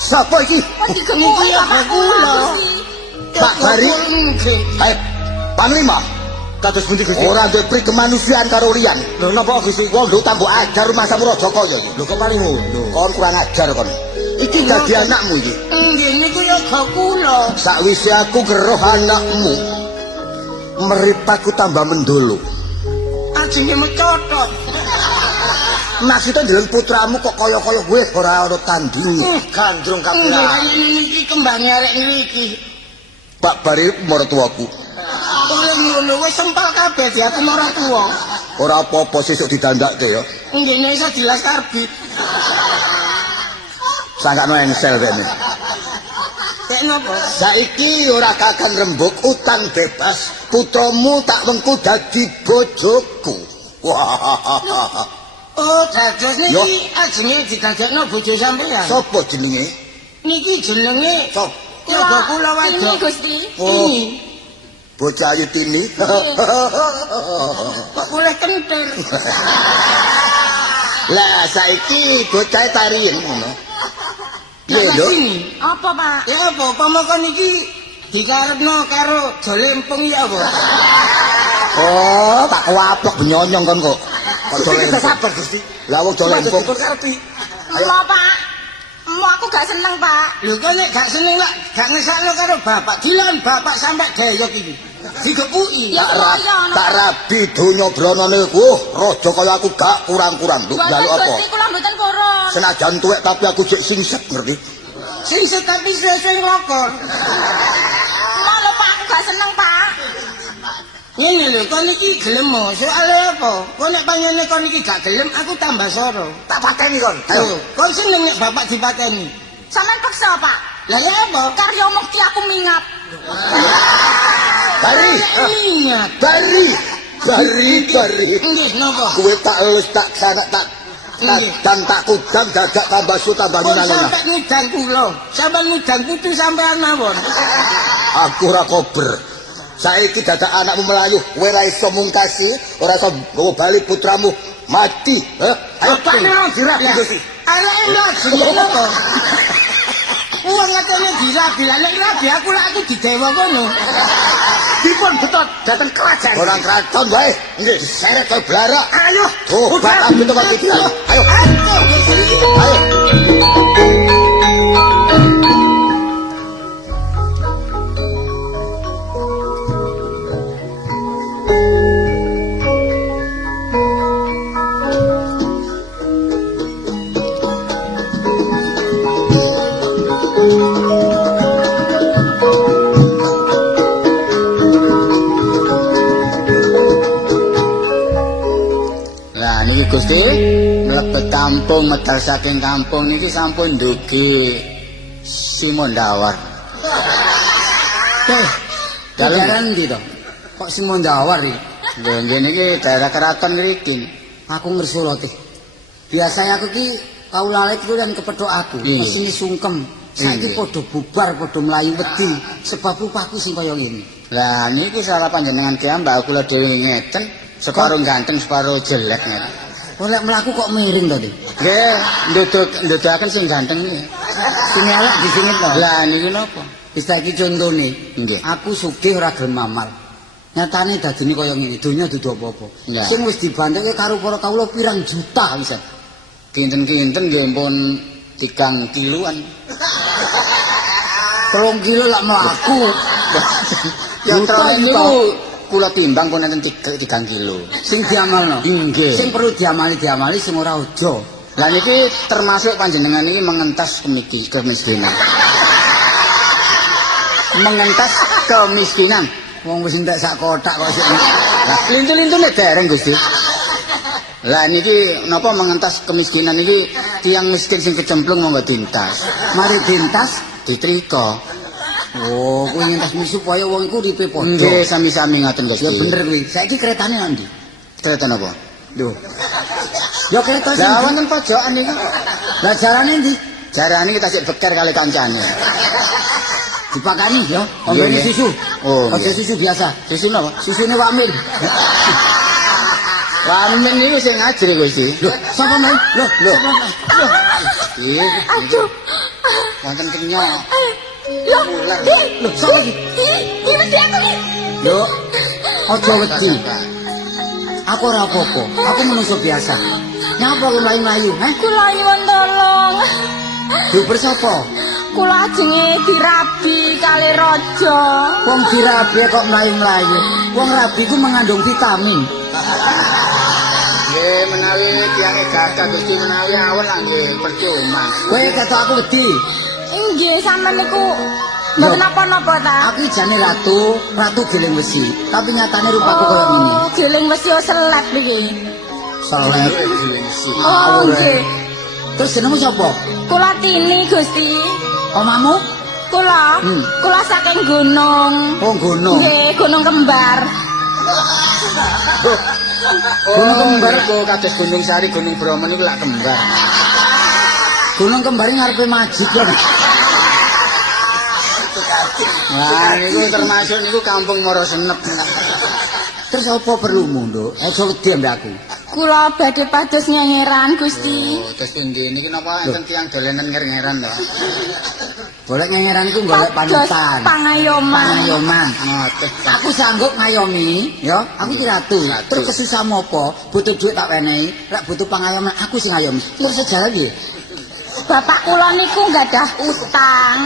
Sapa iki? kok digemuki Niki Bapak kula. kula, Gusti? Pak Bari. Ayo, Panglima. Kados pundi Gusti? Ora duwe pri kemanusiaan karo liyan. Lho napa Gusti? Wong lho tambah ajar rumah Samura Joko ya iki. Lho kok paling ngono. Kon kurang ajar kon. Iki dadi anakmu iki. Nggih niku ya gak kula. Sakwise aku geroh anakmu. Meripatku tambah mendolo. Ajenge mecotot. Maksudnya dengan putramu kok kaya-kaya gue ora ana tandingi. Gandrung Nggih kapira. kaya niki kembang arek niki. Pak Bari mertuaku. Oleh ngono wis sempal kabeh di aku marang tuwa. Ora apa-apa sesuk didandakke ya. Nggih nek iso dilas karbit. Sangkano engsel kene. Kek napa? Saiki ora kakan rembug utang bebas. Putramu tak wengku dadi bojoku. Wah. Oh, dados Yo. niki ajenge didadekno bojo sampean. Sopo jenenge? Niki jenenge Sop. Yoga kula Ini wadok. Gusti. Oh. Ini Bocah ayu tini. kok boleh kentir. Lah saiki bocah tarian ngono. Piye Lah lho? sini. Apa, Pak? Ya apa pamakan iki dikarepno karo jolempeng ya apa? Oh, tak waplok benyonyong kon kok. Kok Gusti jolempeng. kita sabar Gusti. Lah wong jolempeng. Dipun karepi. Mau, Pak? Mau aku gak seneng, Pak. Lho kok nek gak seneng lak gak ngesakno karo bapak. Dilan bapak sampe gayok iki. digepuki. Ya kaya Tak rabi donya branane raja kaya aku gak kurang-kurang nduk njaluk apa. Gusti kula mboten purun. Senajan tuwek tapi aku jek singset ngerti. Sing tapi sesuai nglokor. Malah Pak aku gak seneng Pak. Ngene lho, kon iki gelem mo. Soale apa? Kon nek pangene kon iki gak gelem, aku tambah soro. Tak pateni kon. Ayo, kon seneng nek bapak dipateni. Sampeyan peksa Pak. Lah ya apa? Karya mukti aku mingap. Bari. Ingat. Bari. Nggih, napa? Kowe tak elus tak sanak tak Nggih. dan tak kudang dadak tambah su tambah Kok nunana. sampe ngudang kula? Sampeyan ngudang putu sampean mawon. Aku ora kober. Saiki dadak anakmu melayu, kowe ora iso mungkasi, ora iso nggawa bali putramu mati. Ayo tak nang dirapi Gusti. Ala enak jenenge to. Uang ngatene dirabi, lah nek rabi aku lak aku didewa kono. Dipun betot dateng kerajaan. Orang keraton wae. Nggih, diseret kowe blarak. Ayo. Oh, bakal itu kok iki. Ayo. Ayo. Lah niki Gusti mlebet kampung medal saking kampung niki sampun ndugi Simondawar. Dalan ndi to? Kok Simondawar iki? Nggih niki daerah keraton mriki. Aku ngersula teh. Biasanya aku ki kaulale iku lan kepethuk aku. Iya. Mesine sungkem. Saiki Iya. padha bubar, padha mlayu wedi sebab rupaku sing kaya ngene. Lah niki salah panjenengan ki mbak kula dhewe ngeten, separuh ganteng separuh jelek ngeten. Kok lek mlaku kok miring to, Dik? Nggih, ndudukaken sing ganteng niki. Sing elek disingit to. Lah niki napa? Wis saiki contone. Nggih. Aku sugih ora gelem mamal. Nyatane dadine kaya ngene, donya dudu apa-apa. Ya. Sing wis dibantuke karo para kawula pirang juta wis. Kinten-kinten nggih pun 3 kiloan. 3 kilo lak mlaku. Yang Juta terakhir itu niku kula timbang pun enten 3 kilo. sing diamalno. Nggih. Sing perlu diamali sing ora aja. Lah niki termasuk panjenengan ini mengentas kemiskinan. Mengentas kemiskinan. Wong wis entek sak kotak kok sik. Lah lintu-lintune dereng Gusti. Lah niki napa mengentas kemiskinan niki tiang miskin sing kecemplung monggo dintas. Mari dintas. Ditrika. Oh, kuwi ngentas misi supaya wong iku uripe padha. Nggih sami-sami ngaten Gusti. Ya bener kuwi. Saiki keretane nang ndi? Kereta napa? Lho. Ya kereta sing Lah wonten pojokan niki. Lah jarane ndi? Jarane kita sik beker kali kancane. Dipakani ya, Nggih, ombene nggih. susu. Oh, Aja nggih. susu biasa. Susu napa? Susune Wakmin. Wamen niku sing ajri Gusti. Lho, sapa men? Lho, sapa men? Nggih. Aduh. Wonten kenyok. Loh, Lho, sapa iki? Iki mesti aku iki. Yo, aja wedi. Aku ora apa-apa. Aku manusia biasa. Nyapa kowe mlayu-mlayu, ha? Kula nyuwun tolong. Duper sapa? Kula ajenge dirabi kali raja. Wong dirabi kok mlayu-mlayu. Wong rabi ku mengandung vitamin. Nggih menawi tiange gagah Gusti menawi awon lah nggih percuma. Kowe ketok aku wedi. Nggih, sampean niku mboten napa-napa ta? Aku jane ratu giling besi. Tapi nyatane rupaku koyo ngene. Oh, giling mesti seleb iki. Seleb. Oh, nggih. Terus jenengmu sapa? Kula Tini, Gusti. Omamu? Kula, kula saking gunung. Oh, gunung. Nggih, gunung kembar. Gunung kembar kok kados Gunung Sari, Gunung Bromo niku lak kembar. Gunung kembar ngarepe Majid lho. Wah niku termasuk niku kampung Moro Senep. Terus apa perlumu, Nduk? Aja wedi ambek aku. Kula badhe pados nyengeran, Gusti. Oh, terus pundi niki napa enten tiyang dolenan nger-ngeran to? Golek ngengeran iku golek Pados panutan. pangayoman. Pangayoman. Ngoten. Aku sanggup ngayomi, ya. Aku ki ratu. Ratu. Terus kesusahan apa? Butuh duit tak wenehi. Lek butuh pangayoman, aku sing ngayomi. Terus sejarah piye? Bapak kula niku gadah utang.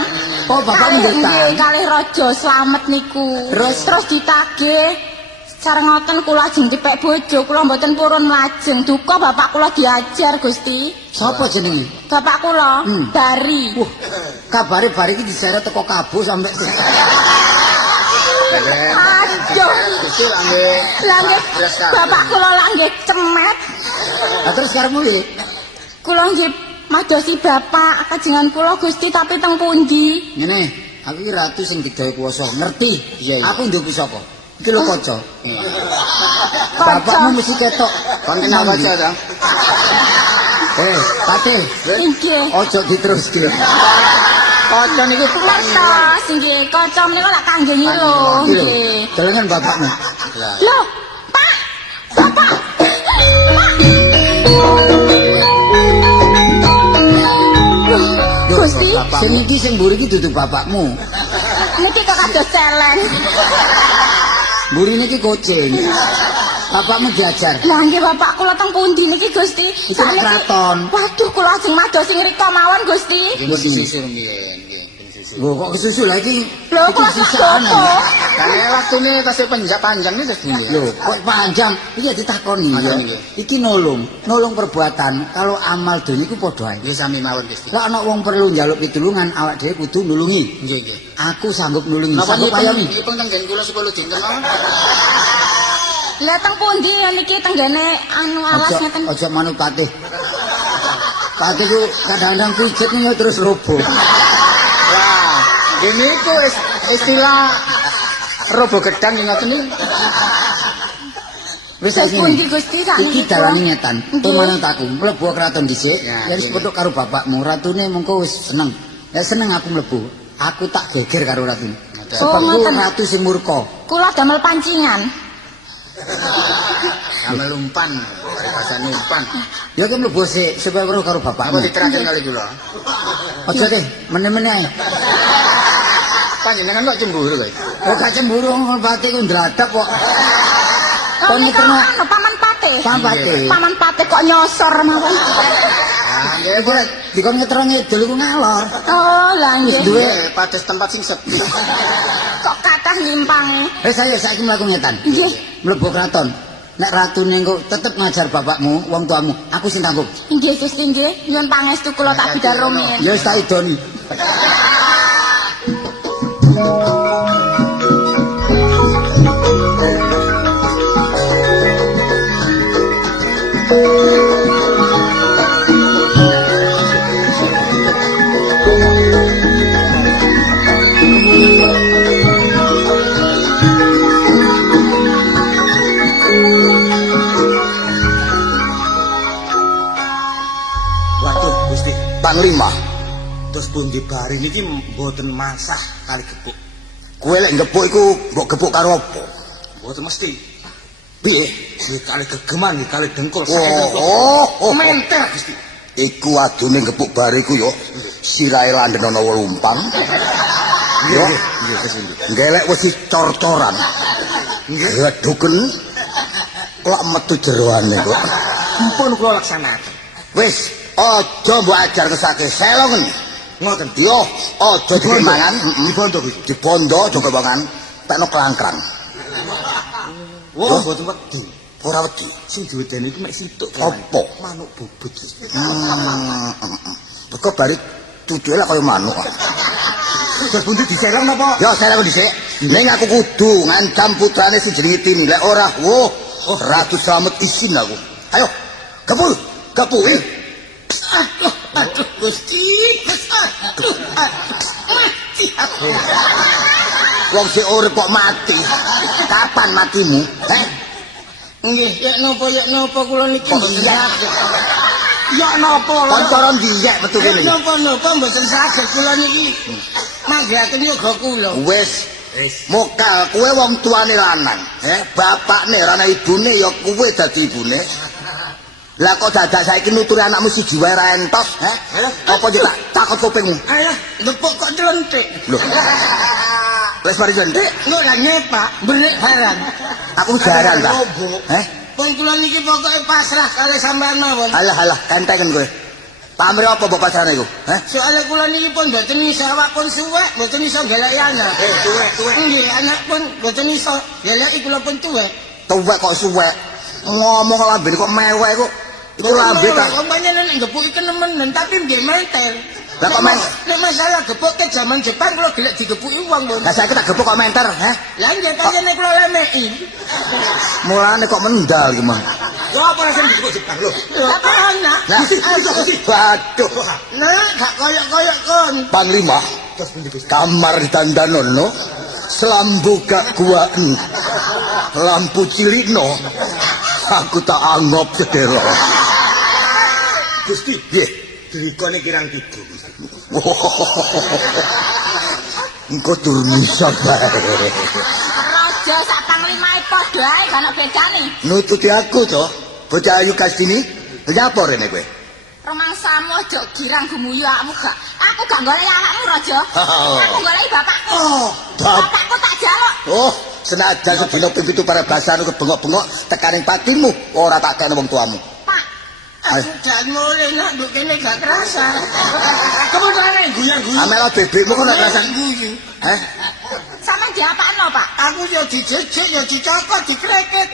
Oh, bapak Kalih ngutang. nggih, kalih Raja Slamet niku. Terus ditagih sareng ngoten kula ajeng dipek bojo, kula mboten purun lajeng. Duka bapak kula diajar, Gusti. Sapa jenenge? Bapak kula Dari. Kabare bar iki diseret teko Kabo sampe Aduh. Gusti langge Langge bapak kula langge cemet. Lah terus karepmu piye? Kula nggih madosi bapak kajengan kula Gusti tapi teng pundi? Ngene, aku iki ratu sing gedhe kuwasa, ngerti? Iya, iya. Aku nduk pusaka. Iki lho kaca. Kaca. Bapakmu mesti ketok. kon kenal kaca ta? Pate, Inggih. ojo diteruske. Kaca niku Kertas nggih, kaca menika lak kangge nyilo nggih. Delengen bapakmu. Loh, Pak. Bapak. Loh, Gusti, Sing iki sing mburi iki dudu bapakmu. niki kok kados celeng. Mburi niki kucing. Bapakmu diajar. Lah nggih bapak kula teng pundi niki Gusti? Iku nek kraton. Waduh kula ajeng madosi ngrika mawon Gusti. Nggih disisir nggih. Lho kok kesusu lah iki. Lho kula Sisaan, sakdopo. Kan waktune tasih panjang nih terus bunyi. Lho, kok panjang? Iki ditakoni ya. Ngoten nggih. Iki nolong perbuatan. Kalau amal donya iku padha ae. Nggih sami mawon Gusti. Lah ana wong perlu njaluk pitulungan, awak dhewe kudu nulungi. Nggih nggih. Aku sanggup nulungi. Napa Sanggup payami. niki pun tenggen kula 10 dinten mawon. Lah teng pundi ya niki tenggene anu alas ngeten. Ojo manut patih. Patih ku kadang-kadang pijet nih terus roboh. Wah, gini ku istilah robo gedang ngoten niku. Wis Terus saiki. pundi Gusti sakniki? Iki dalane ngetan. Nggih. Kowe manut aku, mlebu kraton dhisik. Ya, Yen wis nggih. petuk karo bapakmu, ratune mengko wis seneng. Ya seneng aku mlebu. Aku tak geger karo ratune. Ngoten. Sebab Oh, ku ngoten. ratu sing murka. Kula damel pancingan. Amel umpan, bahasane umpan. Ya ki mlebu sik supaya weruh karo Apa bapakmu. diteraken kali kula? Aja deh, meneh-meneh ae. Panjenengan kok cemburu kae? Oh gak cemburu ngono pati ku ndradap kok. Oh Kon nika nyeterno anu paman pate. pampate. Paman pate kok nyosor mawon. Ah, nggih, Iku dikon nyeterno ngidul iku ngalor. Oh lah nggih. Duwe. nggih, pados tempat sing sepi. Kok kathah nyimpange. Wis ayo saiki mlaku ngetan. Nggih. Mlebu kraton. Nek ratune engko tetep ngajar bapakmu, wong tuamu, aku sing tanggung. Nggih Gusti nggih. Nyuwun pangestu kula tak bidhar rumiyin. Ya wis tak idoni. Waduh Gusti, Panglima, terus pundi bari niki mboten mansah kali gepuk. kowe lek ngepuk iku mbok gepuk karo apa? Mboten mesti. Piye? Nggih kali gegeman nggih kali dengkul Oh, saking oh, oh. menter Gusti. Iku adune ngepuk bariku yo. Sirahe landen ana lumpang. Yo, Nggih kesini. ngelek wis cor-coran. Nggih. Ya duken. Kok metu jeroane kok. Pun kula laksanaken. Wis, aja mbok ajar kesake selongen. Ngoten. Yo, aja dimangan, Dibondo Gusti. dibondo aja kewangan. Tekno kelangkrang. Wah, mboten wedi. Ora wedi. Sing diwedeni iku mek situk. Apa? Manuk bubut Gusti. Kok bari cucuke lah kaya manuk. Terus pundi diselong napa? Ya saya dhisik. Ning aku kudu ngancam putrane sing jenenge Tini. Lek ora, woh, Ratu Slamet isin aku. Ayo, gepul, gepul. Aduh Gusti. Mati aku. Wong sing urip kok mati. Kapan matimu? Nggih, yak napa kula niki Kok mboten iya? saged. Ya napa lho? Kancara ndiyek metu Yak kene. napa mboten saged kula niki. Manggaken yoga kula. Wis, mokal kowe wong tuane lanang, bapakne ora ana ibune ya kowe dadi ibune. Lah kok dadak saiki nuturi anakmu siji wae ra entos, Apa yo tak takut kupingmu? Alah, lepok kok celentik. Lho. Wis mari jentik, Engko lah nyepak, benek barang. aku jaran ta. Pun kula niki pokoke pasrah kali sampean mawon. Alah, kenteken kowe. Pamrih apa mbok pacane iku? Heh? Soale kula niki pun mboten iso awak pun suwek, mboten iso goleki anak. Tuwek. Nggih, anak pun mboten iso goleki kula pun tuwek. Tuwek kok suwek. Ngomong lambe kok mewek kok. Iku lambe ta. Kok panjenengan nek gepuki kenemenen tapi nggih menter. Lah kok men Nek masalah gepuk ke zaman Jepang kula gelek digepuki wong, Bun. Lah saiki tak gepuk kok menter, heh. Lah nggih panjenengan kula lemeki. Mulane kok mendal iki, Mang. Yo apa rasane di Jepang lho? Apa anak? Lah, waduh. Nah, gak koyok-koyok kon. Panglima, kamar dandanono, selambu gak kuaan, lampu cilikno, aku tak anggap sedero. Gusti, Nggih, dirikone kirang kidul. engko durung iso bae. Raja sak panglimae padha ae gak ono bedane. Nututi aku to, bocah ayu kastini. Lha apa rene kowe? Rumangsamu aja girang gumuyu awakmu gak. Aku gak goleki awakmu, Raja. Oh. Aku goleki bapakku. Oh, bap- Bapakku tak jaluk. Oh, senajan sedina ping 7 para basanu kebengok-bengok tekaning patimu ora tak kene wong tuamu. Pak, Aku gak mulai nak nduk kene gak kerasa. Kemana guyang-guyang? Amela bebekmu kok nek rasan. Guyu. Heh? sampean diapakno, Pak? Aku yo dijejek yo dicokot dikreket.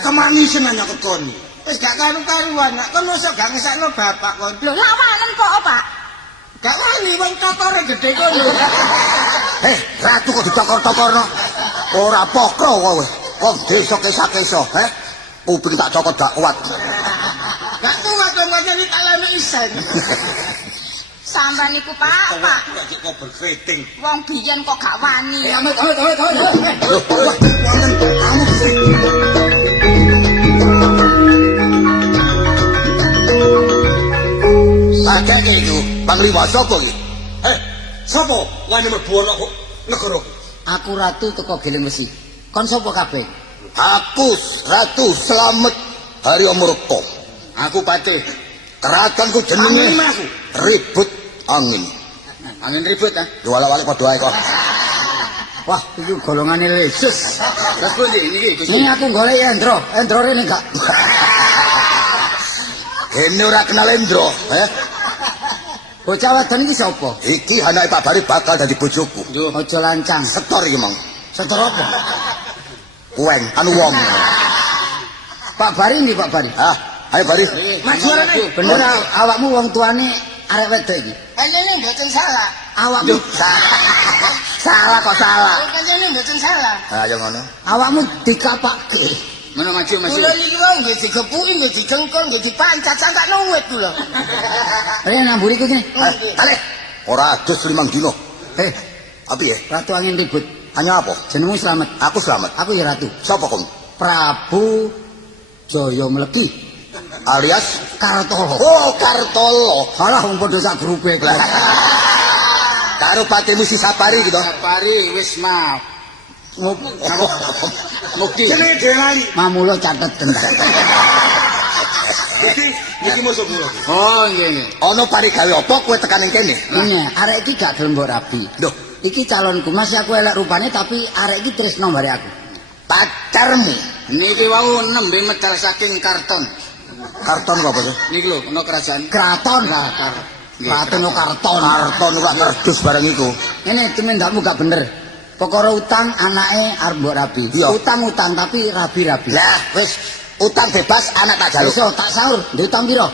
Kemanisan nanya ketoni. Wis gak karu-karuan nak kon mosok gak ngesakno bapak kon. Lho, lawanen kok, Pak? Gak wani wong tokore gedhe kono. Ratu kok dicokor-cokorno. Ora pokro kowe. Wong desa kesa-kesa, heh? Kuping tak cokot gak kuat. Gak kuat wong pancen tak lemi isen. Sampean niku, Pak, Pak. Kok kok berkriting. Wong biyen kok gak wani. Amit. Wonten kamu Gusti. Sakake iku panglima sapa iki? Sapa wani mlebu ana negara? Aku ratu teko Geleng Wesi. Kon sapa kabeh? Aku Ratu Slamet Hari Amurta. Aku Patih. Keratonku jenenge Panglima aku. Ribut Angin. Angin ribut ah. Yo wala-wala padha ae kok. Wah, iki golongane lesus. Terus pundi niki Gusti? Ini aku golek Endro. Endro rene gak. Ini ora kenal Endro, Bocah wadon iki sapa? Iki anake Pak Bari bakal dadi bojoku. Aja lancang. Setor iki, Mang. Setor apa? Kueng anu wong. Pak Bari nggih, Pak Bari. Ah, ayo Bari. Maju arane. Bener awakmu wong tuane arek wedok iki. Panjenengan mboten salah. Awakmu Salah kok salah. Panjenengan mboten salah. Ayo ngono. awakmu dikapakke. Mana maju. Kula niki wae nggih digepuki, nggih dicengkol, nggih dipancat santak nuwit kula. Rene namburi ku kene. Ale. Ora adus 5 dino. Apa ya? Ratu Angin ribut. Hanya apa? Jenengmu Slamet. Aku Slamet. Aku ya ratu. Sapa kon? Prabu Jaya Mlegi Alias Kartolo. Oh, Kartolo. Halah wong padha sak grupe. Karo patimu si Sapari gitu. Sapari wis maaf. Mukti. Jenenge Delali. Mamulo catet tentang. Niki musuh kula. Oh nggih. Ono pari gawe apa kowe tekan ning kene? Iya, arek iki gak gelem mbok rabi. Loh, Iki calonku, masih aku elek rupane tapi arek iki tresno bare aku. pacarmu. Niki wau nembe medal saking karton. Karton kok apa sih? Niki lho, ana kerajaan. Kraton lah, Kraton karton. Karton kok kerdus bareng iku. Ini tumindakmu gak bener. Pokoknya utang anake arep mbok rabi. Iya. Utang tapi rabi-rabi. Lah, wis utang bebas anak tak jaluk. Iso tak sahur, ndek utang piro?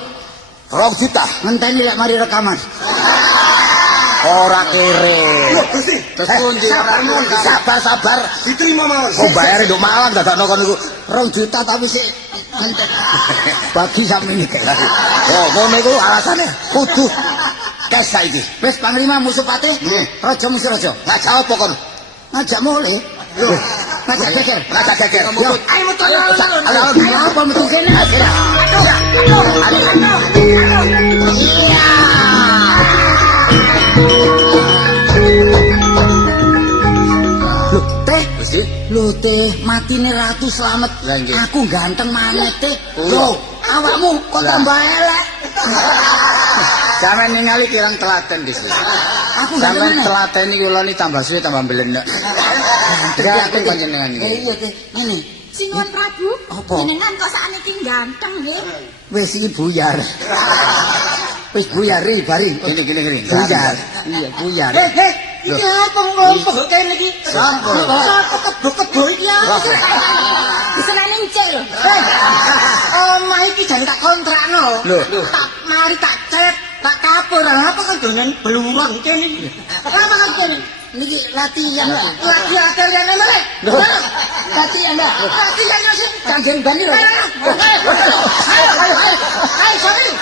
2 juta. Ngenteni lek mari rekaman. Ora kere. Loh, Gusti. Terus pundi Sabar. Diterima mawon. Oh, bayar nduk Malang dadakno kon iku. 2 juta tapi sik ngenteni. Bagi sampe iki. Oh, ngono iku alasane kudu kes saiki. Wis panglima musuh patih. Raja musuh raja. Ngajak apa kon? Ngajak mulih. Loh, Ngajak geger. ngajak geger. Yo, Ayo metu apa metu kene? Loh, teh. Gusti. Loh, teh, matine Ratu Slamet. Lah, nggih. Aku ganteng maneh, teh. Oh, Loh, awakmu kok tambah elek. Sampeyan ningali kirang telaten Gusti. Aku ganteng Sampeyan maneh. telaten iki kula ni tambah suwe tambah mbelenek. Ganteng panjenengan iki. Iya, teh. Ini. Sinuwun Prabu, Apa? jenengan kok sakniki ganteng nggih. Wis iki buyar. Wis buyari bari. Gini. Buyar. Iya, buyar. Iki apa ngompok kene iki? Sampo. Sapa kebo-kebo iki ya? Disenani encik lho. Omah iki jan tak kontrakno. Lho. Tak mari tak cet, tak kapur. Apa kan donen beluron kene iki? Apa kan kene? Niki latihan, Mbak. Lagi akeh kene mrek. Latihan, Mbak. Latihan yo sih. Kanjeng Bani lho. Ayo, ayo, ayo, ayo,